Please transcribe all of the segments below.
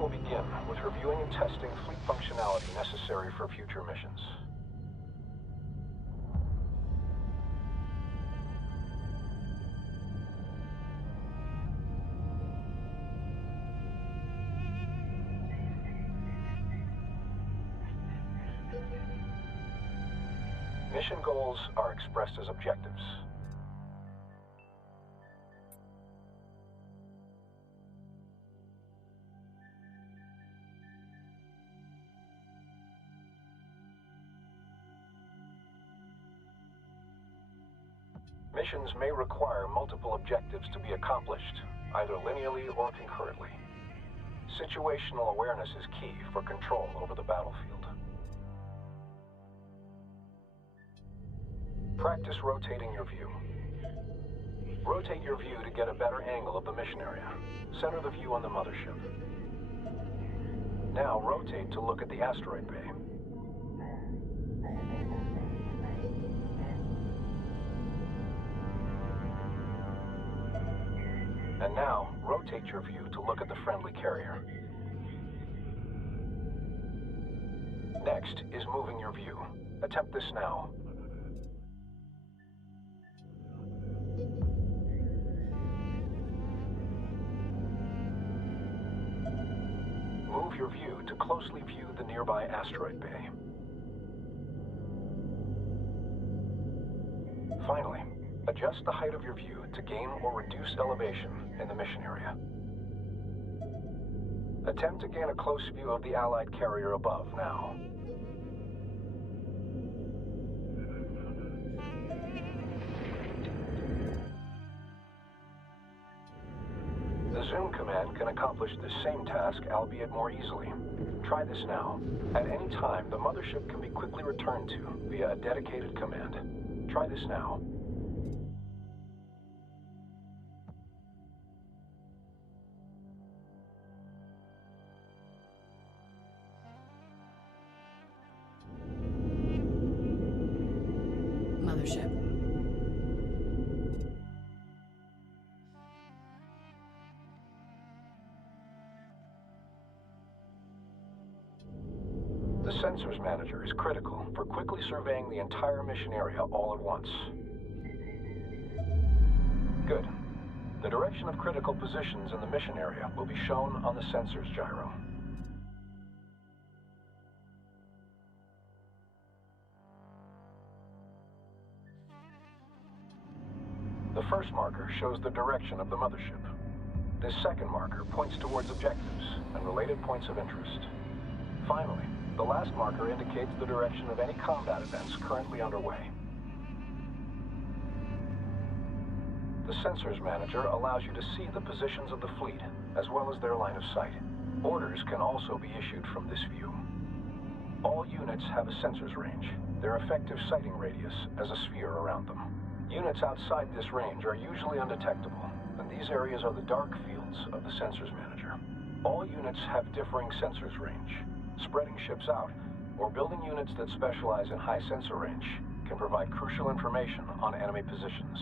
will begin with reviewing and testing fleet functionality necessary for future missions. Mission goals are expressed as objectives. Missions may require multiple objectives to be accomplished, either linearly or concurrently. Situational awareness is key for control over the battlefield. Practice rotating your view. Rotate your view to get a better angle of the mission area. Center the view on the mothership. Now rotate to look at the asteroid bay. And now, rotate your view to look at the friendly carrier. Next is moving your view. Attempt this now. Move your view to closely view the nearby asteroid bay. Finally, adjust the height of your view to gain or reduce elevation in the mission area. Attempt to gain a close view of the Allied carrier above now. The zoom command can accomplish the same task, albeit more easily. Try this now. At any time, the mothership can be quickly returned to via a dedicated command. Try this now. Mothership. The Sensors Manager is critical for quickly surveying the entire mission area all at once. Good. The direction of critical positions in the mission area will be shown on the Sensors gyro. The first marker shows the direction of the mothership. This second marker points towards objectives and related points of interest. Finally, the last marker indicates the direction of any combat events currently underway. The Sensors Manager allows you to see the positions of the fleet, as well as their line of sight. Orders can also be issued from this view. All units have a sensors range, their effective sighting radius as a sphere around them. Units outside this range are usually undetectable, and these areas are the dark fields of the Sensors Manager. All units have differing sensors range. Spreading ships out, or building units that specialize in high sensor range, can provide crucial information on enemy positions.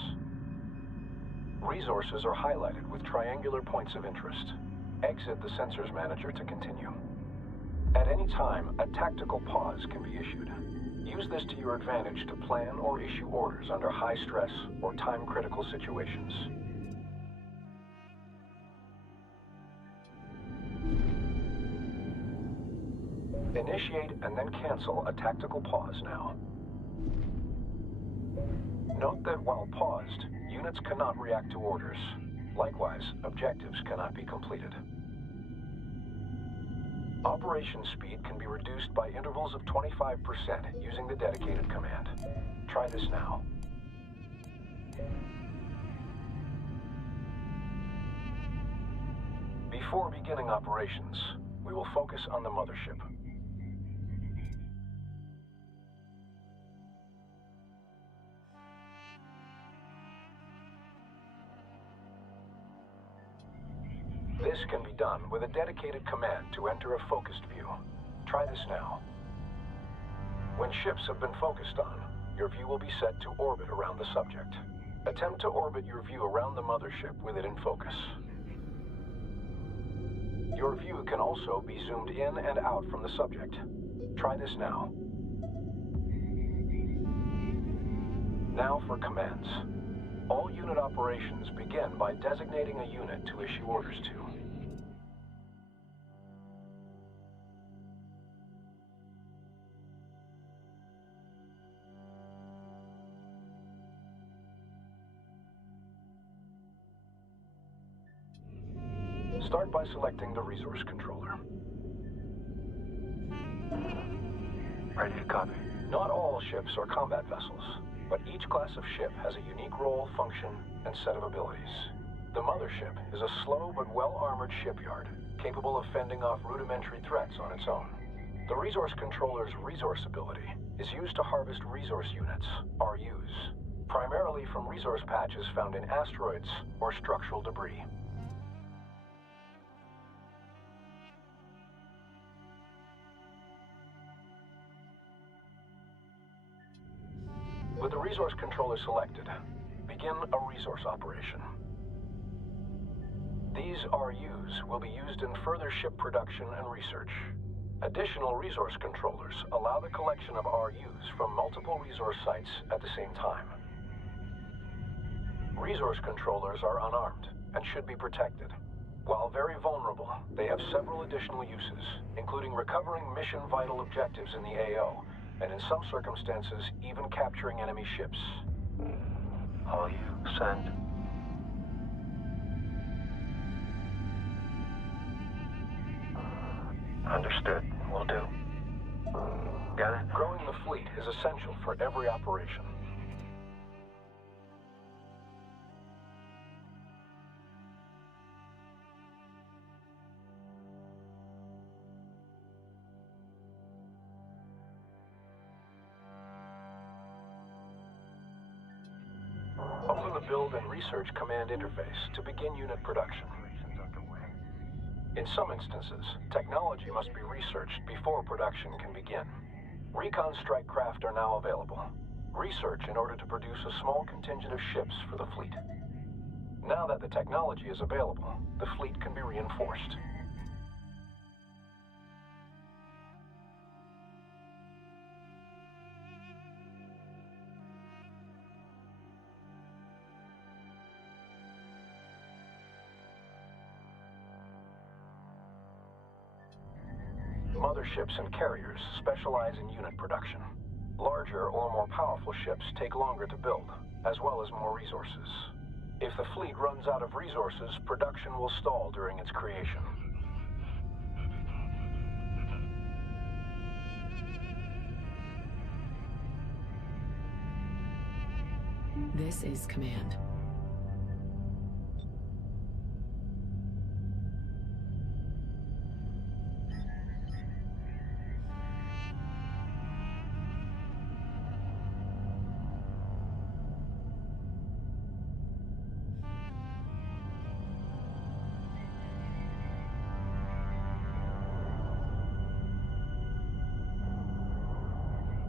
Resources are highlighted with triangular points of interest. Exit the Sensors Manager to continue. At any time, a tactical pause can be issued. Use this to your advantage to plan or issue orders under high stress or time-critical situations. Initiate and then cancel a tactical pause now. Note that while paused, units cannot react to orders. Likewise, objectives cannot be completed. Operation speed can be reduced by intervals of 25% using the dedicated command. Try this now. Before beginning operations, we will focus on the mothership. This can be done with a dedicated command to enter a focused view. Try this now. When ships have been focused on, your view will be set to orbit around the subject. Attempt to orbit your view around the mothership with it in focus. Your view can also be zoomed in and out from the subject. Try this now. Now for commands. All unit operations begin by designating a unit to issue orders to. Start by selecting the resource controller. Ready to copy. Not all ships are combat vessels, but each class of ship has a unique role, function, and set of abilities. The mothership is a slow but well-armored shipyard, capable of fending off rudimentary threats on its own. The resource controller's resource ability is used to harvest resource units, RUs, primarily from resource patches found in asteroids or structural debris. With the resource controller selected, begin a resource operation. These RUs will be used in further ship production and research. Additional resource controllers allow the collection of RUs from multiple resource sites at the same time. Resource controllers are unarmed and should be protected. While very vulnerable, they have several additional uses, including recovering mission-vital objectives in the AO, and in some circumstances, even capturing enemy ships. All you, send. Understood. Will do. Got it? Growing the fleet is essential for every operation. Open the Build and Research Command interface to begin unit production. In some instances, technology must be researched before production can begin. Recon strike craft are now available. Research in order to produce a small contingent of ships for the fleet. Now that the technology is available, the fleet can be reinforced. Motherships and carriers specialize in unit production. Larger or more powerful ships take longer to build, as well as more resources. If the fleet runs out of resources, production will stall during its creation. This is Command.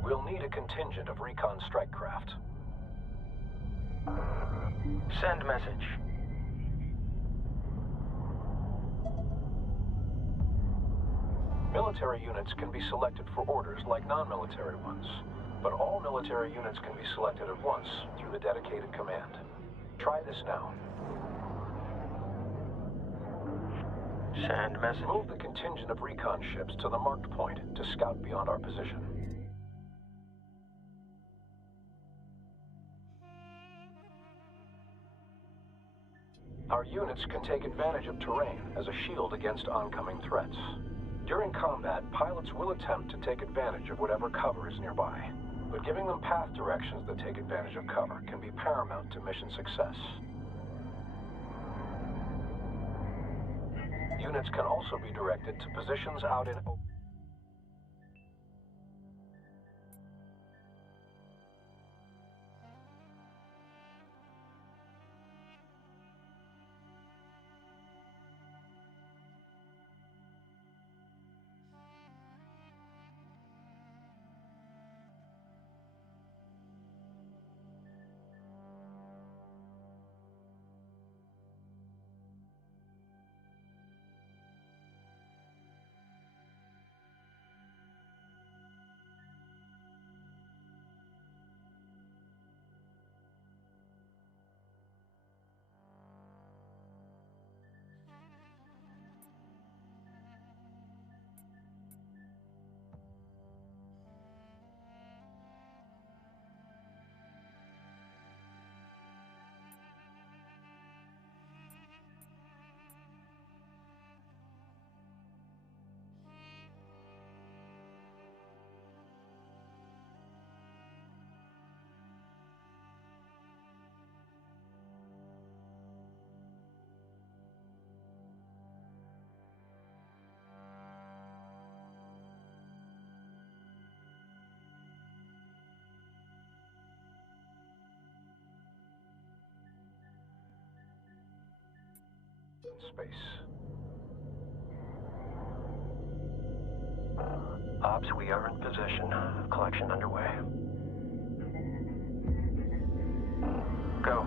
We'll need a contingent of recon strike craft. Send message. Military units can be selected for orders like non-military ones, but all military units can be selected at once through the dedicated command. Try this now. Send message. Move the contingent of recon ships to the marked point to scout beyond our position. Our units can take advantage of terrain as a shield against oncoming threats. During combat, pilots will attempt to take advantage of whatever cover is nearby, but giving them path directions that take advantage of cover can be paramount to mission success. Units can also be directed to positions out in open. space. Ops, we are in position. Collection underway. Go.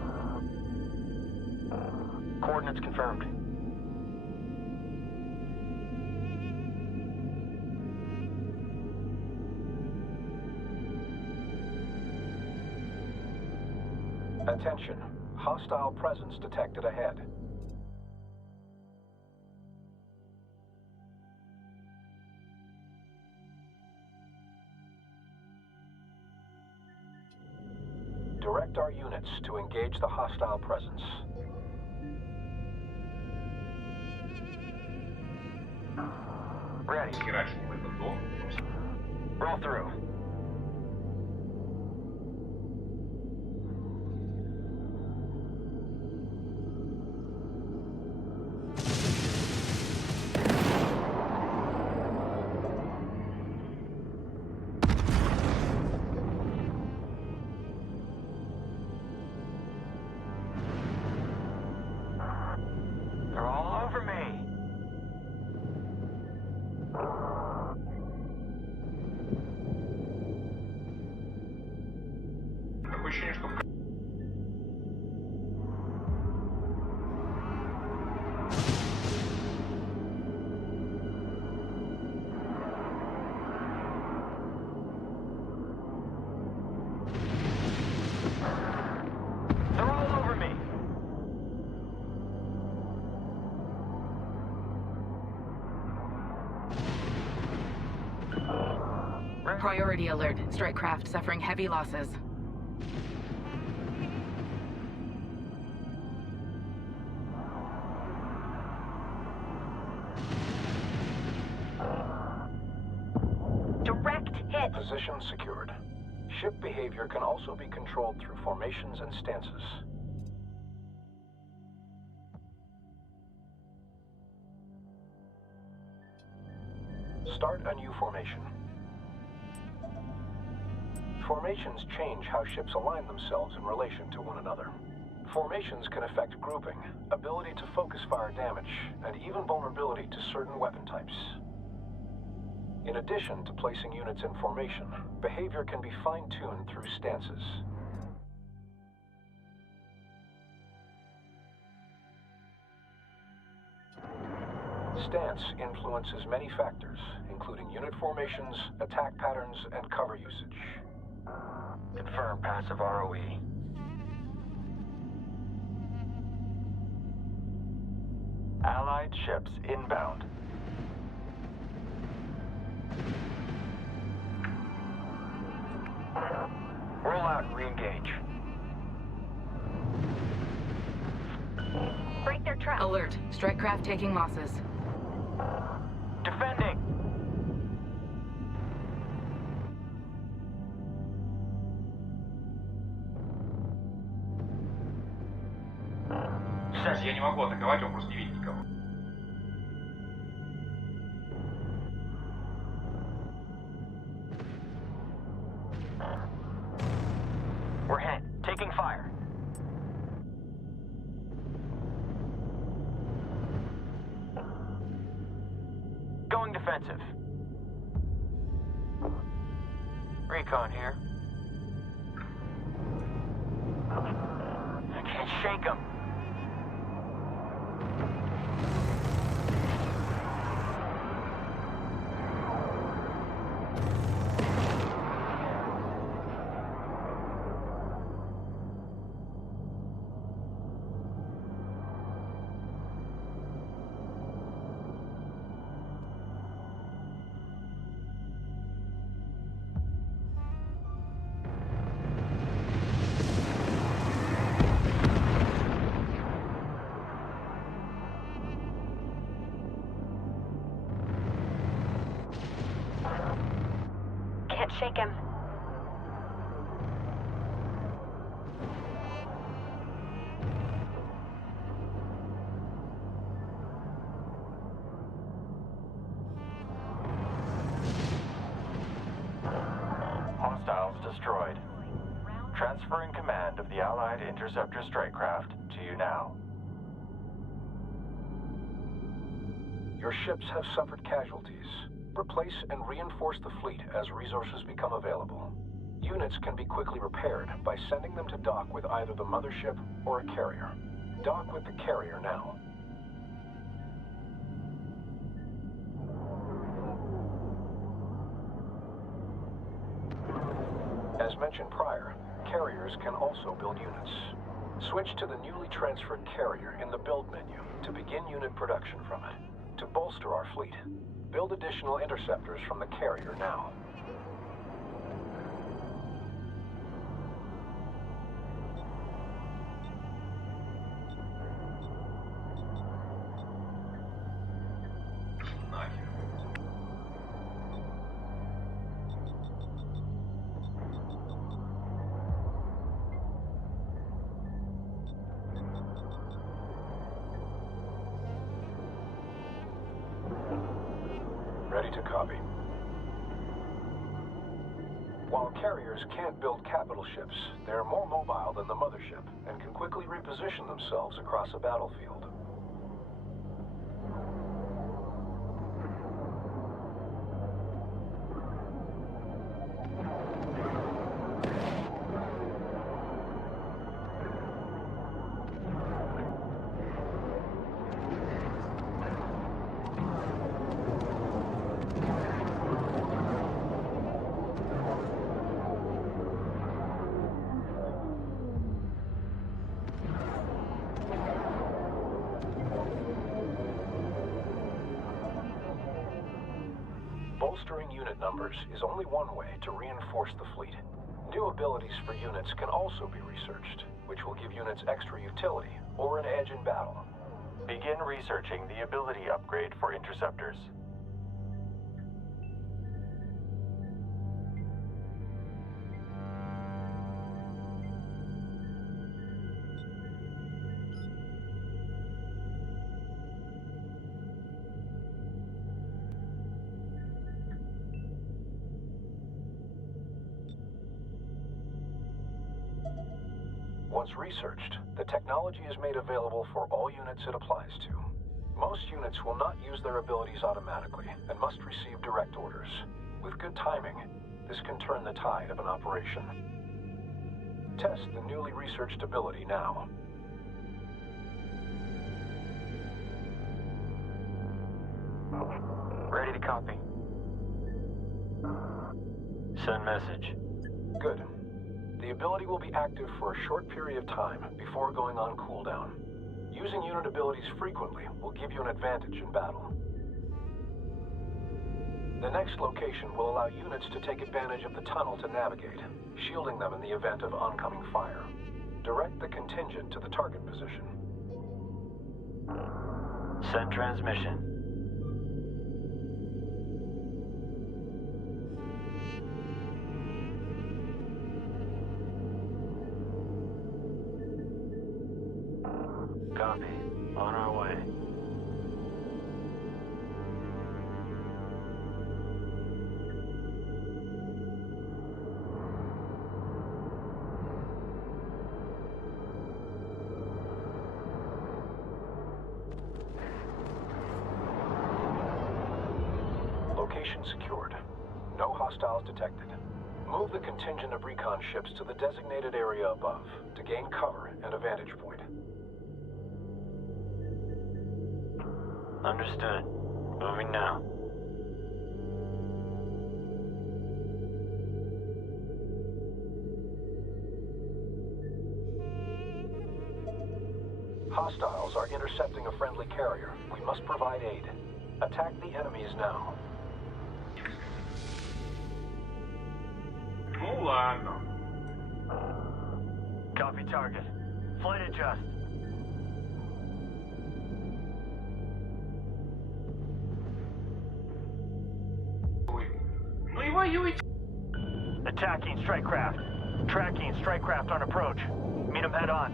Coordinates confirmed. Attention. Hostile presence detected ahead. Direct our units to engage the hostile presence. Ready. Roll through. They're all over me. Такое ощущение, что They're all over me. Priority alert. Strike craft suffering heavy losses. Direct hit. Position secured. Ship behavior can also be controlled through formations and stances. Start a new formation. Formations change how ships align themselves in relation to one another. Formations can affect grouping, ability to focus fire damage, and even vulnerability to certain weapon types. In addition to placing units in formation, behavior can be fine-tuned through stances. Stance influences many factors, including unit formations, attack patterns, and cover usage. Confirm passive ROE. Allied ships inbound. Roll out and re-engage. Break their trap. Alert. Strike craft taking losses. Defending! кстати, я не могу атаковать, он просто не видит никого. We're hit. Taking fire. Going defensive. Recon here. I can't shake him. Can't shake him. Hostiles destroyed. Transferring command of the Allied interceptor strike craft to you now. Your ships have suffered casualties. Replace and reinforce the fleet as resources become available. Units can be quickly repaired by sending them to dock with either the mothership or a carrier. Dock with the carrier now. As mentioned prior, carriers can also build units. Switch to the newly transferred carrier in the build menu to begin unit production from it. To bolster our fleet, build additional interceptors from the carrier now. Нахер. Ready to copy. While carriers can't build capital ships, they're more mobile than the mothership and can quickly reposition themselves across a battlefield. Bolstering unit numbers is only one way to reinforce the fleet. New abilities for units can also be researched, which will give units extra utility or an edge in battle. Begin researching the ability upgrade for interceptors. Once researched, the technology is made available for all units it applies to. Most units will not use their abilities automatically and must receive direct orders. With good timing, this can turn the tide of an operation. Test the newly researched ability now. Ready to copy. Send message. Good. The ability will be active for a short period of time before going on cooldown. Using unit abilities frequently will give you an advantage in battle. The next location will allow units to take advantage of the tunnel to navigate, shielding them in the event of oncoming fire. Direct the contingent to the target position. Send transmission. Copy. On our way. Location secured. No hostiles detected. Move the contingent of recon ships to the designated area above to gain cover and a vantage point. Understood. Moving now. Hostiles are intercepting a friendly carrier. We must provide aid. Attack the enemies now. Ну ладно. Copy target. Flight adjust. Ну и воюйте. Attacking strike craft. Tracking strike craft on approach. Meet them head on.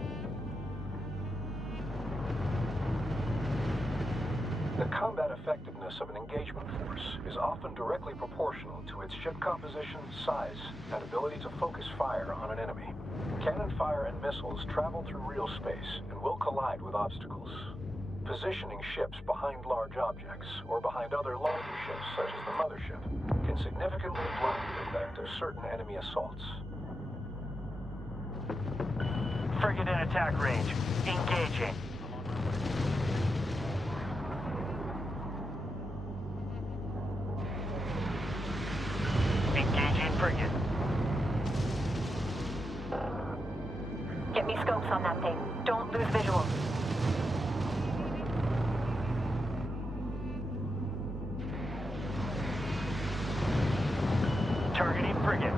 The combat effectiveness of an engagement force is often directly proportional to its ship composition, size, and ability to focus fire on an enemy. Cannon fire and missiles travel through real space and will collide with obstacles. Positioning ships behind large objects or behind other larger ships, such as the mothership, can significantly blunt the effect of certain enemy assaults. Frigate in attack range. Engaging. Engaging frigate. Get me scopes on that thing. Don't lose visual. Targeting frigate.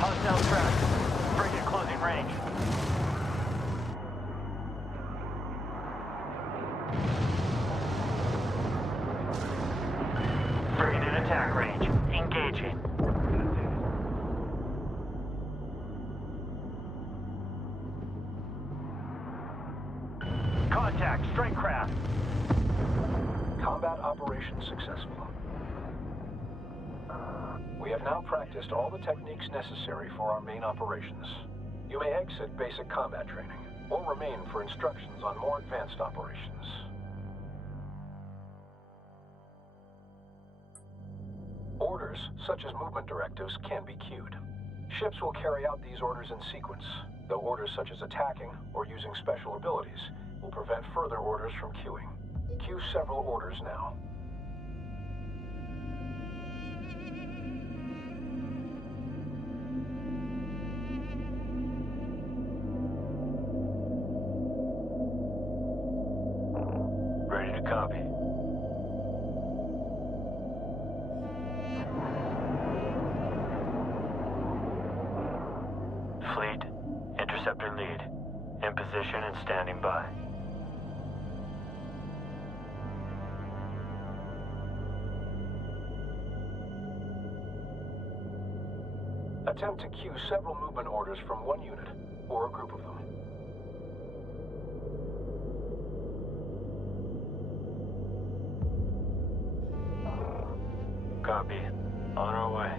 Hostile track. Frigate closing range. Frigate in attack range. Engaging. Contact. Strike craft. Combat operation successful. We have now practiced all the techniques necessary for our main operations. You may exit basic combat training, or remain for instructions on more advanced operations. Orders, such as movement directives, can be queued. Ships will carry out these orders in sequence, though orders such as attacking or using special abilities will prevent further orders from queuing. Queue several orders now. Ready to copy. Fleet, interceptor lead. In position and standing by. Attempt to queue several movement orders from one unit, or a group of them. Copy. On our way.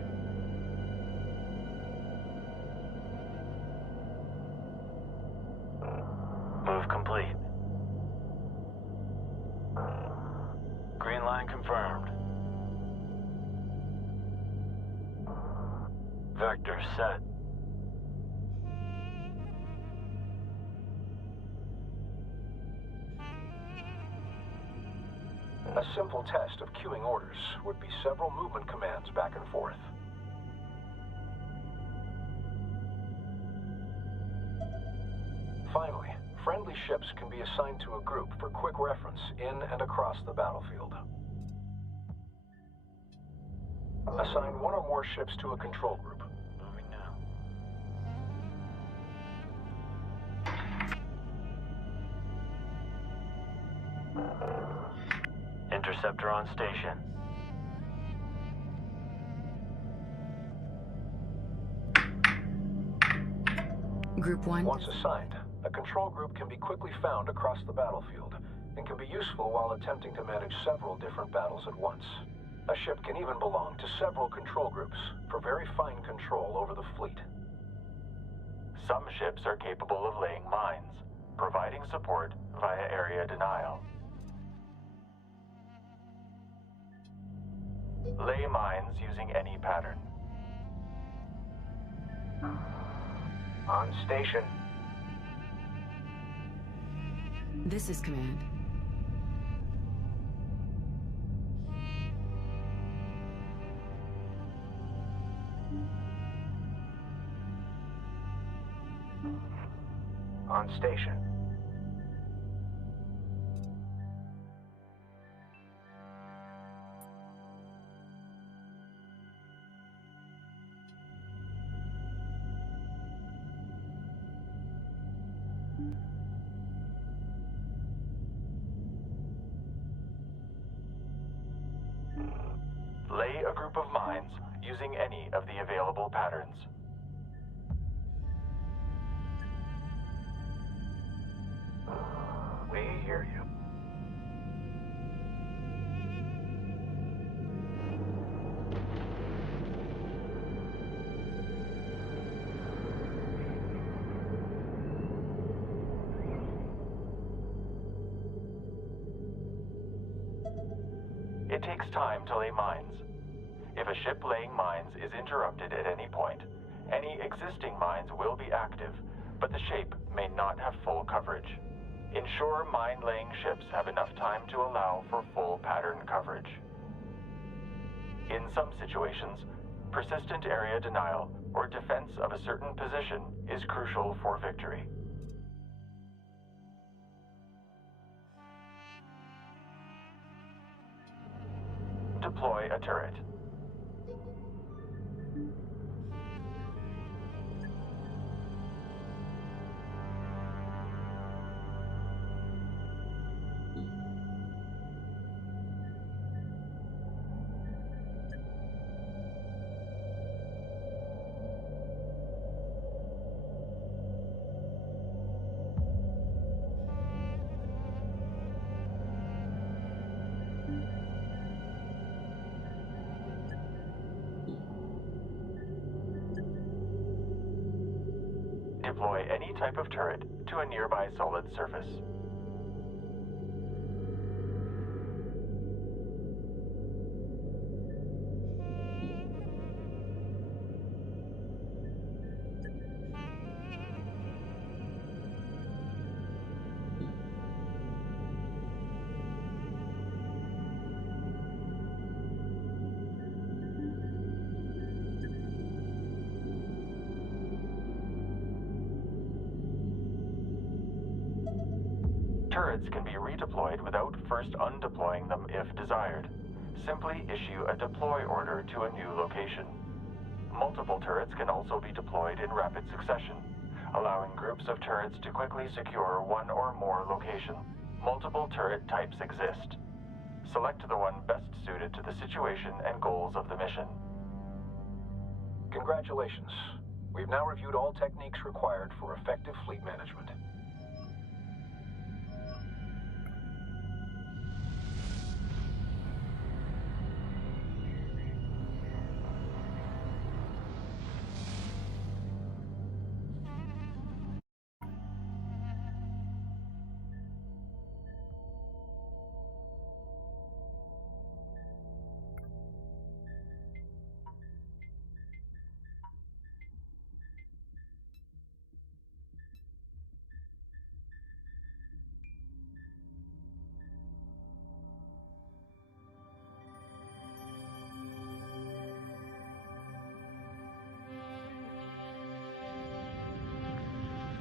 Move complete. Green line confirmed. Vector set. A simple test of queuing orders would be several movement commands back and forth. Finally, friendly ships can be assigned to a group for quick reference in and across the battlefield. Assign one or more ships to a control group. Moving now. Interceptor on station. Group 1. Once assigned, a control group can be quickly found across the battlefield and can be useful while attempting to manage several different battles at once. A ship can even belong to several control groups for very fine control over the fleet. Some ships are capable of laying mines, providing support via area denial. Lay mines using any pattern. On station. This is command. On station. Lay a group of mines using any of the available patterns. We hear you. It takes time to lay mines. If a ship laying mines is interrupted at any point, any existing mines will be active, but the shape may not have full coverage. Ensure mine-laying ships have enough time to allow for full pattern coverage. In some situations, persistent area denial or defense of a certain position is crucial for victory. Deploy a turret. Deploy any type of turret to a nearby solid surface. Turrets can be redeployed without first undeploying them if desired. Simply issue a deploy order to a new location. Multiple turrets can also be deployed in rapid succession, allowing groups of turrets to quickly secure one or more locations. Multiple turret types exist. Select the one best suited to the situation and goals of the mission. Congratulations. We've now reviewed all techniques required for effective fleet management.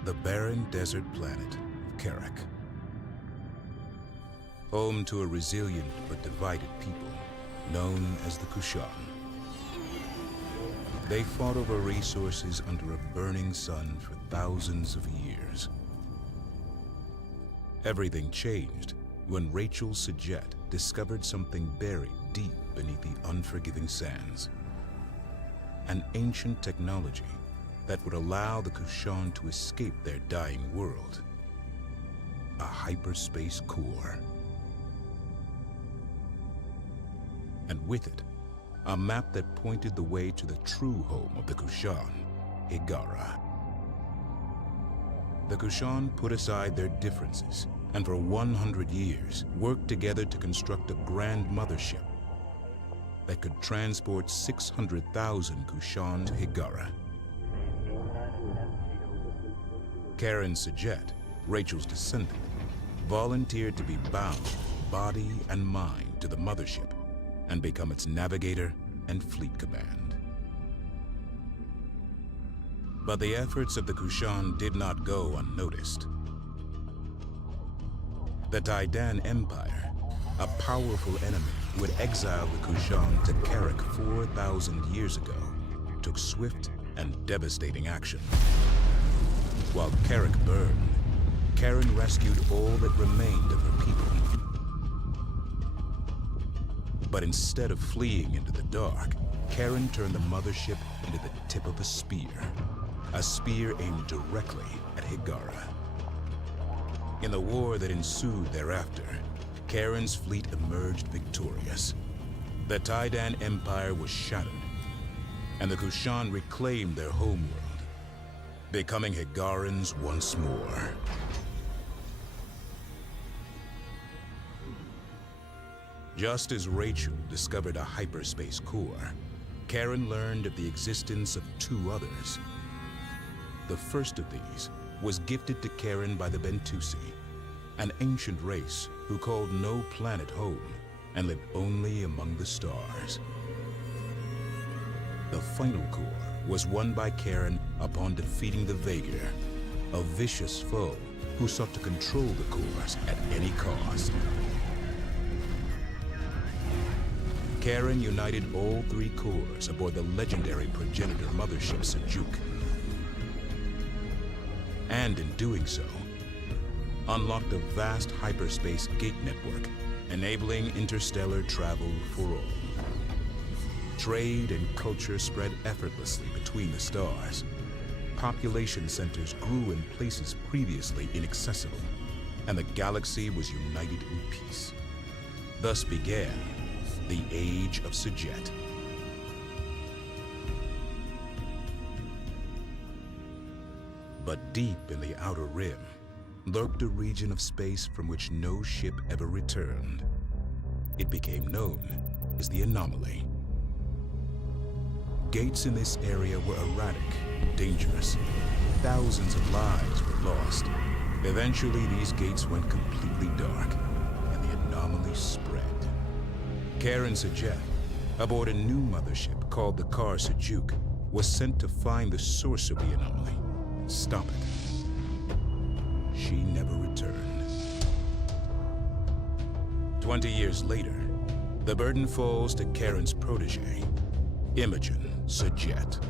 The barren desert planet of Karak. Home to a resilient but divided people known as the Kushan. They fought over resources under a burning sun for thousands of years. Everything changed when Rachel Sajet discovered something buried deep beneath the unforgiving sands. An ancient technology that would allow the Kushan to escape their dying world. A hyperspace core. And with it, a map that pointed the way to the true home of the Kushan, Hiigara. The Kushan put aside their differences and for 100 years worked together to construct a grand mothership that could transport 600,000 Kushan to Hiigara. Karen Sajet, Rachel's descendant, volunteered to be bound, body and mind, to the mothership and become its navigator and fleet command. But the efforts of the Kushan did not go unnoticed. The Taidan Empire, a powerful enemy who had exiled the Kushan to Karak 4,000 years ago, took swift and devastating action. While Karak burned, Karen rescued all that remained of her people. But instead of fleeing into the dark, Karen turned the mothership into the tip of a spear aimed directly at Hiigara. In the war that ensued thereafter, Karen's fleet emerged victorious. The Taidan Empire was shattered, and the Kushan reclaimed their homeworld, becoming Hiigarans once more. Just as Rachel discovered a hyperspace core, Karen learned of the existence of two others. The first of these was gifted to Karen by the Bentusi, an ancient race who called no planet home and lived only among the stars. The final core was won by Karen upon defeating the Vaegir, a vicious foe who sought to control the cores at any cost. Karen united all three cores aboard the legendary progenitor mothership Sejuk. And in doing so, unlocked a vast hyperspace gate network, enabling interstellar travel for all. Trade and culture spread effortlessly between the stars. Population centers grew in places previously inaccessible, and the galaxy was united in peace. Thus began the Age of Sajet. But deep in the Outer Rim lurked a region of space from which no ship ever returned. It became known as the Anomaly. Gates in this area were erratic, dangerous. Thousands of lives were lost. Eventually, these gates went completely dark, and the anomaly spread. Karen Sajet, aboard a new mothership called the Car Sejuk, was sent to find the source of the anomaly and stop it. She never returned. 20 years later, the burden falls to Karen's protege, Imogen Sajet.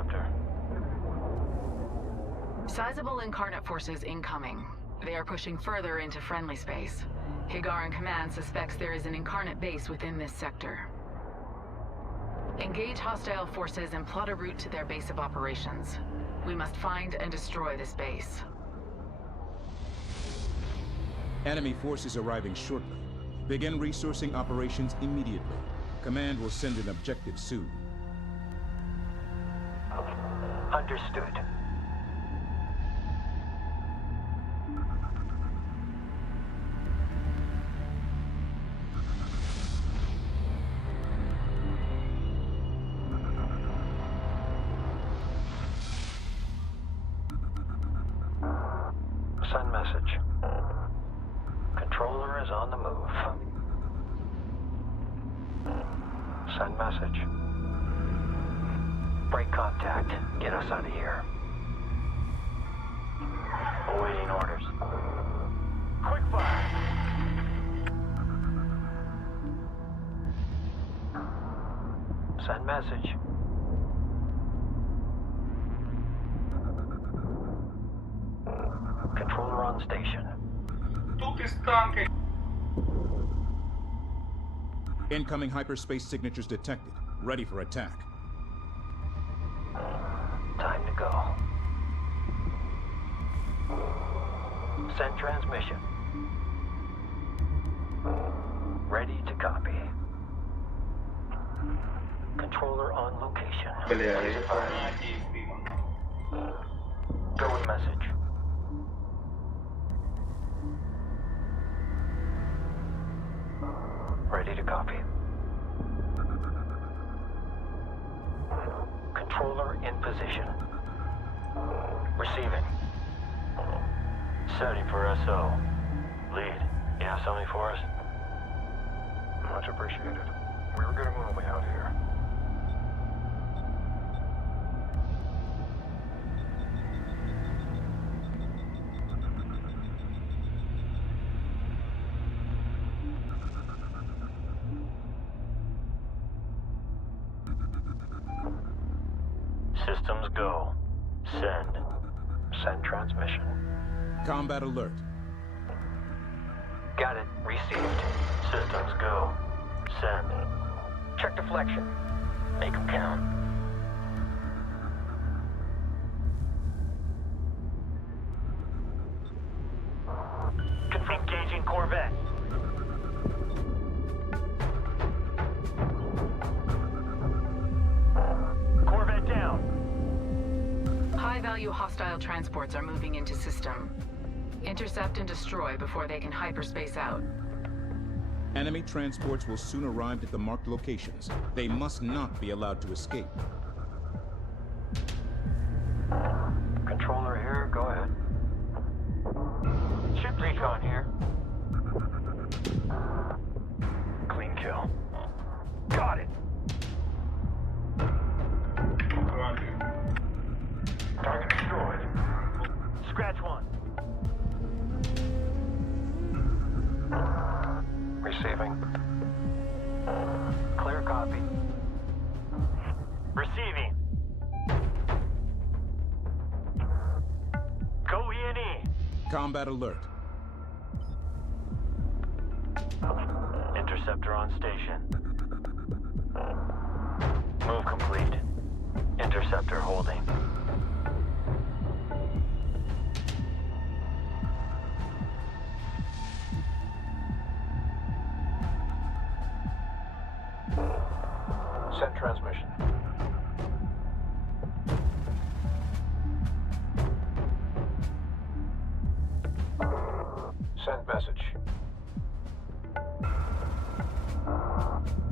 Interceptor. Sizable incarnate forces incoming. They are pushing further into friendly space. Higaran Command suspects there is an incarnate base within this sector. Engage hostile forces and plot a route to their base of operations. We must find and destroy this base. Enemy forces arriving shortly. Begin resourcing operations immediately. Command will send an objective soon. Understood. Send message. Controller is on the move. Send message. Break contact. Get us out of here. Awaiting orders. Quick fire! Send message. Controller on station. Тутистанки. Incoming hyperspace signatures detected. Ready for attack. Time to go. Send transmission. Ready to copy. Controller on location. Бля, я надеюсь, Go with message. Ready to copy. Controller in position. Receiving. Setting for SO. Lead, you have something for us? Much appreciated. We were gonna move out here. Systems go. Send. Send transmission. Combat alert. Got it. Received. Systems go. Send. Check deflection. Make them count. Engaging Corvette. Corvette down. High-value hostile transports are moving into system. Intercept and destroy before they can hyperspace out. Enemy transports will soon arrive at the marked locations. They must not be allowed to escape. Controller here. Go ahead. Ship recon here. Clean kill. Got it. Target destroyed. Scratch one. Receiving. Clear copy. Receiving. Go E&E. Combat alert. Interceptor on station. Move complete. Interceptor holding. Send transmission. Send message.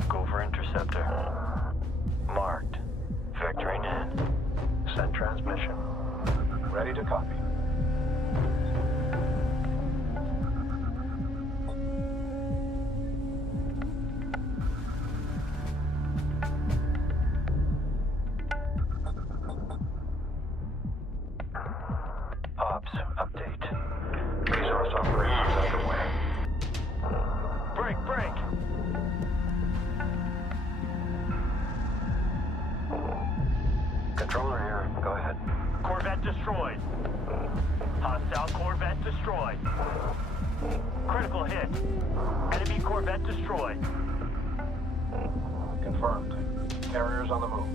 Go for interceptor. Marked. Vectoring in. Send transmission. Ready to copy. Ops update. Resource operations underway. Break. Controller here. Go ahead. Corvette destroyed. Hostile Corvette destroyed. Critical hit. Enemy Corvette destroyed. Confirmed. Carriers on the move.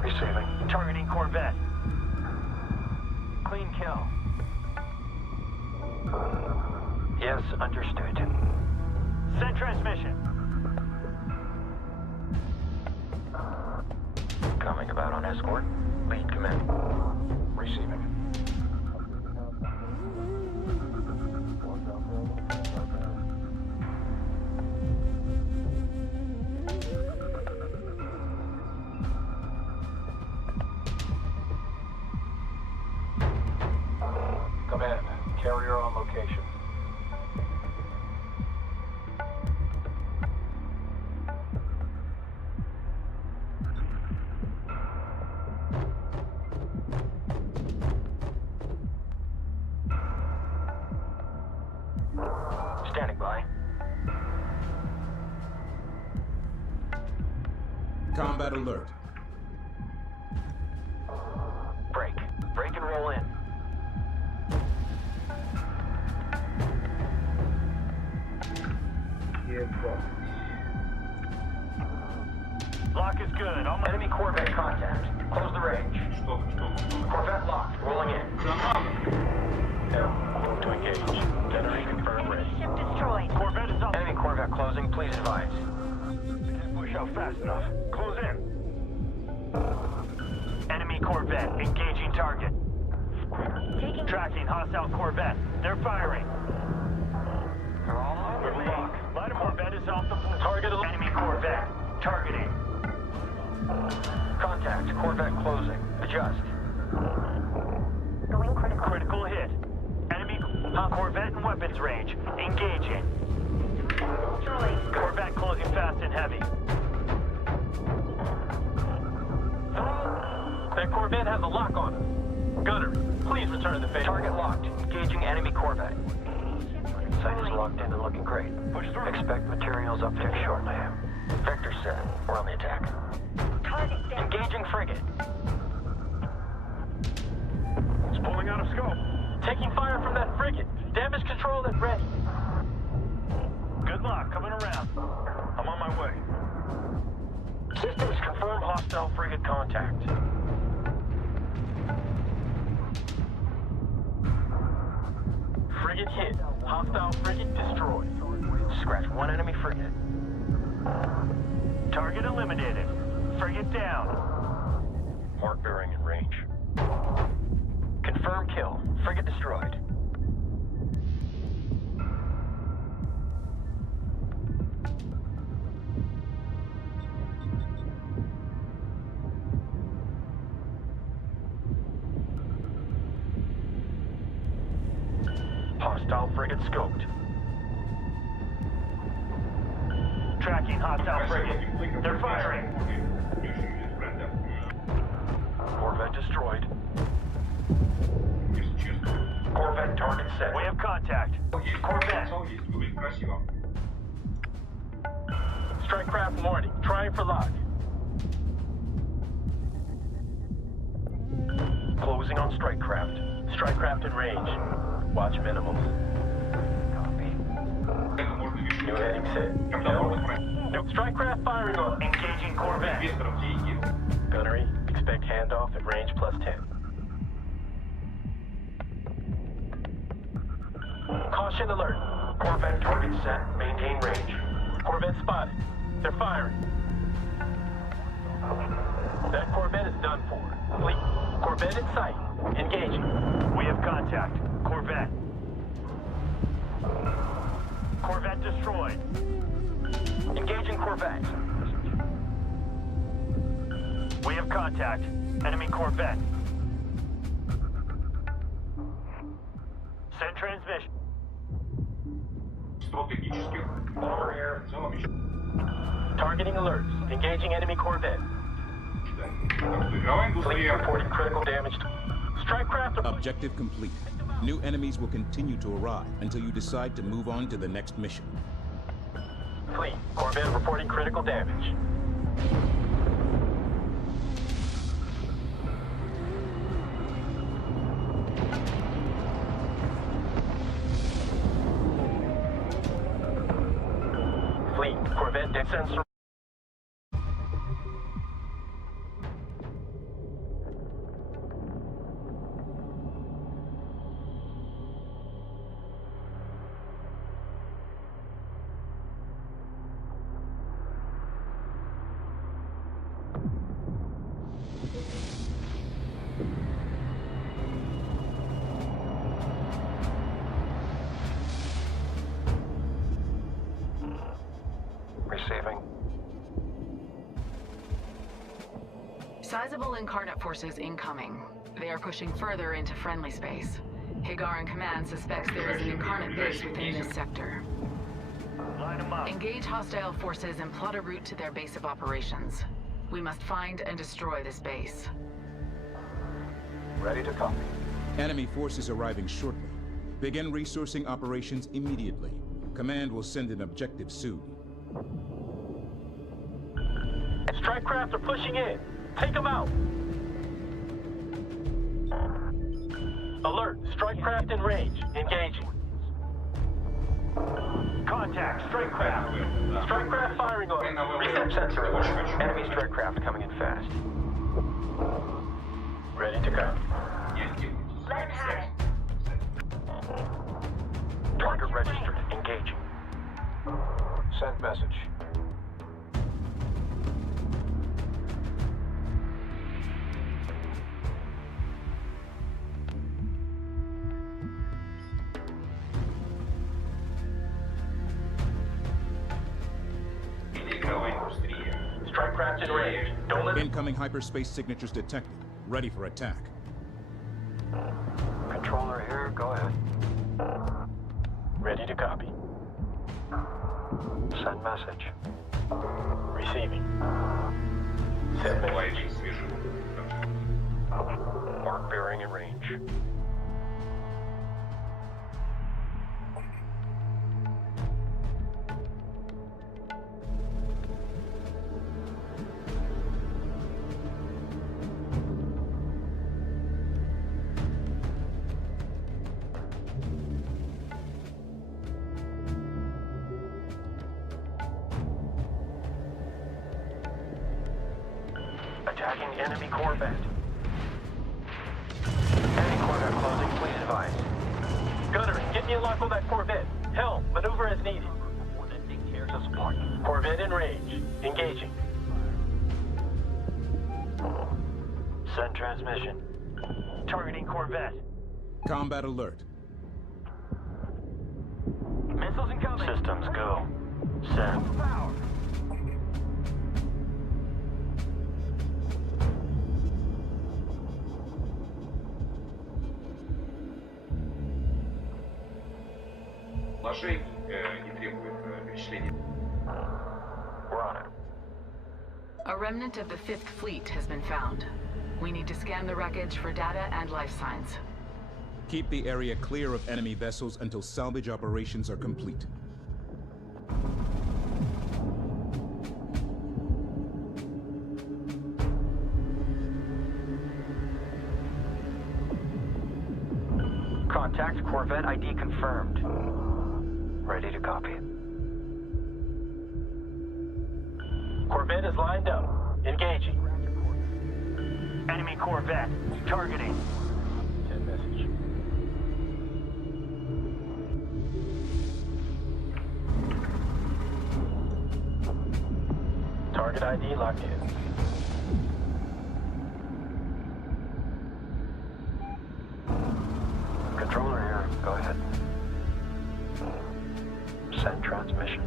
Receiving. Targeting Corvette. Clean kill. Yes, understood. Send transmission. Coming about on escort. Lead command. Receiving. Command, carrier on location. Standing by. Combat alert. Break. Break and roll in. Lock is good. On my Enemy Corvette contact. Close the range. Corvette locked. Rolling in. Move to engage. Gunnery confirm ready. Ship destroyed. Corvette is up. Enemy Corvette closing. Please advise. Can't push out fast enough. Close in. Enemy Corvette engaging target. Taking Tracking hostile Corvette. They're firing. Good lock. Line of Corvette is off the floor. Target enemy Corvette. Targeting. Contact. Corvette closing. Adjust. going critical. Critical hit. Enemy Corvette in weapons range. Engaging. Destroyed. Corvette closing fast and heavy. That Corvette has a lock on it. Gunner, please return the favor. Target locked. Engaging enemy Corvette. Sight is locked in and looking great. Push through. Expect materials uptick shortly. Vector set. We're on the attack. Target down. Engaging frigate. It's pulling out of scope. Taking fire from that frigate. Damage control at ready. Good luck. Coming around. I'm on my way. Systems confirm hostile frigate contact. Frigate hit. Hostile frigate destroyed. Scratch one enemy frigate. Target eliminated. Frigate down. Mark bearing in range. Confirm kill. Frigate destroyed. Hostile frigate scoped. Tracking hostile frigate. They're firing. Corvette destroyed. Corvette target set. We have contact. Corvette. Strike craft warning. Trying for lock. Closing on strike craft. Strike craft in range. Watch minimals. Copy. New heading set. Nope. Strike craft firing on. Engaging Corvette. Gunnery. Expect handoff at range +10. Caution alert. Corvette target set. Maintain range. Corvette spotted. They're firing. That Corvette is done for. Fleet. Corvette in sight. Engaging. We have contact. Corvette. Corvette destroyed. Engaging Corvette. We have contact. Enemy Corvette. Send transmission. Bomber here. Targeting alerts. Engaging enemy Corvette. Fleet reporting critical damage. Strike craft. Objective complete. New enemies will continue to arrive until you decide to move on to the next mission. Fleet, Corvette reporting critical damage. Fleet, Corvette deck sensor. Receiving. Sizable incarnate forces incoming. They are pushing further into friendly space. Higaran Command suspects there is an incarnate base within this sector. Line them up. Engage hostile forces and plot a route to their base of operations. We must find and destroy this base. Ready to copy. Enemy forces arriving shortly. Begin resourcing operations immediately. Command will send an objective soon. Strike craft are pushing in. Take them out. Alert, strike craft in range. Engaging. Contact, strike craft. Strike craft firing on. Reset sensor alert. Enemy strike craft coming in fast. Ready to go. Let him have it. Target registered. Engaging. Send message. Strike craft in range. Don't let Incoming hyperspace signatures detected. Ready for attack. Controller here, go ahead. Ready to copy. Send message. Receiving. Send message. Mark bearing in range. Attacking enemy Corvette. Enemy Corvette closing, please advise. Gunner, get me a lock on that Corvette. Helm, maneuver as needed. Here to support. Corvette in range. Engaging. Send transmission. Targeting Corvette. Combat alert. Missiles incoming. Systems go. Send. Power. Не требует перечисления. We're on it. A remnant of the 5th Fleet has been found. We need to scan the wreckage for data and life signs. Keep the area clear of enemy vessels until salvage operations are complete. Contact Corvette ID confirmed. Ready to copy. Corvette is lined up. Engaging. Enemy Corvette. Targeting. Send message. Target ID locked in. Controller here. Go ahead. Send transmission.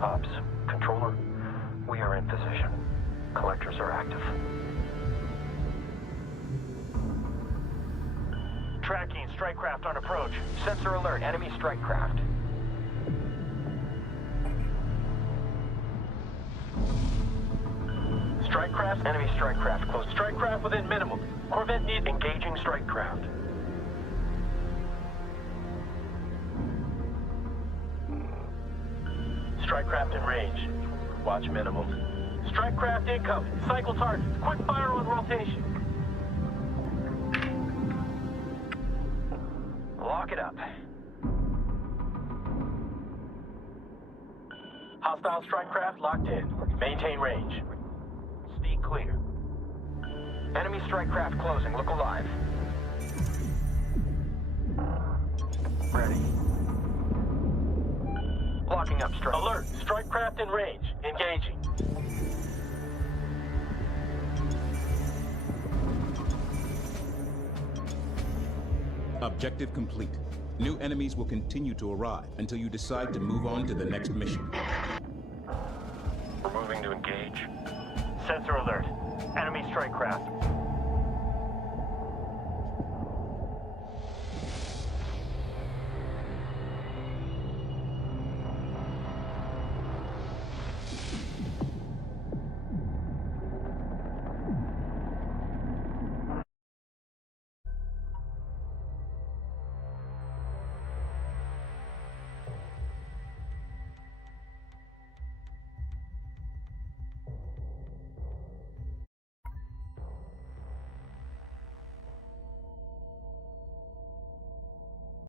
Ops, controller, we are in position. Collectors are active. Tracking strike craft on approach. Sensor alert, enemy strike craft. Strike craft, Enemy strike craft close. strike craft within minimum. Corvette needs Engaging strike craft. strike craft in range. Watch minimum. Strike craft incoming. Cycle targets. Quick fire on rotation. Lock it up. Hostile strike craft locked in. Maintain range. Speed clear. Enemy strike craft closing. Look alive. Ready. Locking up strike. Alert. Strike craft in range. Engaging. Objective complete. New enemies will continue to arrive until you decide to move on to the next mission. We're moving to engage. Sensor alert. Enemy strike craft.